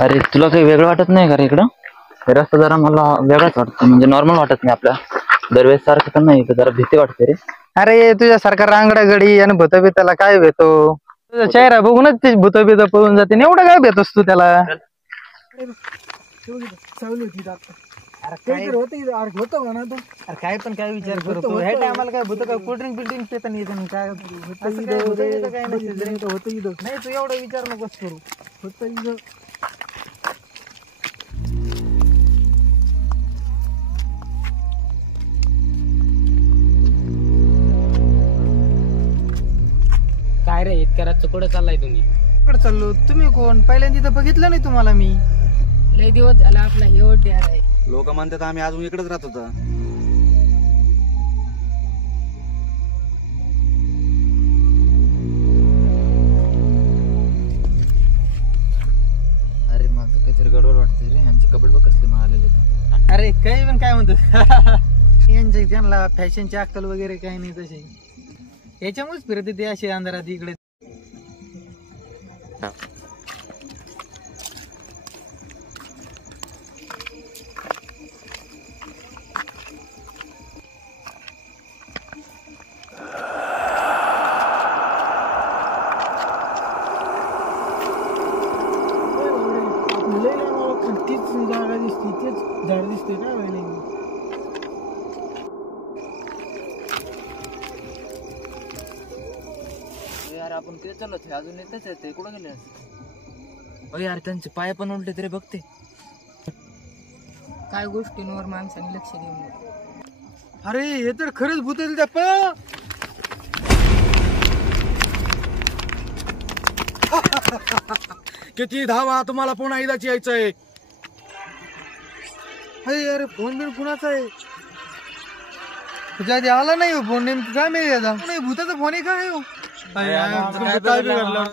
अरे तुला काही वेगळं वाटत नाही का रे इकडं? हे रस्ता जरा मला वेगळाच वाटतं, म्हणजे नॉर्मल वाटत नाही आपल्या दरवेळेस सारखं तर नाही, जरा भीती वाटते रे. अरे तुझ्यासारखा रांगडा गडी आणि भूतबिताला काय भेटतो? तुझा चेहरा बघूनच ते भूतबित पळून जाते. एवढं काय भेटतोस तू त्याला? काय पण काय विचार करतो ह्या टायमाला? काय भूत काय कोल्ड्रिंक बिल्डिंग पेता नाही येत काय? नाही तू एवढा विचार नकोस करू. काय रे इतक्या रातचं कुठं चाललाय तुम्ही? कुठं चाललो? तुम्ही कोण? पहिल्यांदा तिथं बघितलं नाही तुम्हाला मी. लय दिवस झाला आपला हे ओढे आहे. लोक म्हणतात आम्ही अजून इकडेच राहत होता. अरे माझं काहीतरी गडबड वाटते रे. यांचे कपडे बघ कसले महागलेले. अरे काही पण काय म्हणतो यांच्या त्यांना फॅशनची अक्कल वगैरे काही नाही तशी. याच्यामुळेच फिरते ते असे अंधारात इकडे. तीच जागा दिसते, तेच झाड दिसते काय वेळ. यार आपण ते चालत अजून येतच येते. कुठं गेले? अरे यार त्यांचे पाय पण उलटे तरी बघते. काय गोष्टींवर माणसाने लक्ष देऊ नये. अरे हे तर खरंच भूत आहे. त्या पळ. किती धावा, तुम्हाला पुन्हा एकदाच यायचंय. अरे फोन बिन कुणाचा आहे? तुझ्या आधी आला नाही हो फोन. नेमकं काय मिळेल नाही? भूताचा फोन आहे काय हो? काय बिघडलं?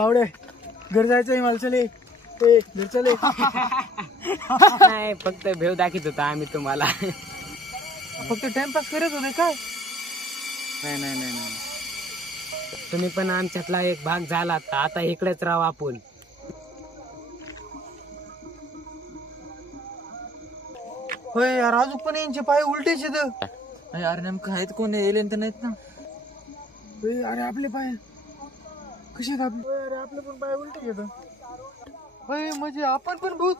आवडे घर जायचंय मला. चले घर चले. नाही फक्त भेव दाखवत होता आम्ही तुम्हाला. फक्त टाइमपास करत होते काय? नाही नाही नाही नाही. तुम्ही पण आमच्यातला एक भाग झाला. आता इकडेच राहू आपण. होय यार अजून पण यांचे पाय उलटेच येत. अरे नेमकं आहेत कोण? येईल तर नाहीत ना. अरे आपले पाय कसे आहेत आपले? अरे आपले पण पाय उलटे येत. होय म्हणजे आपण पण भूत.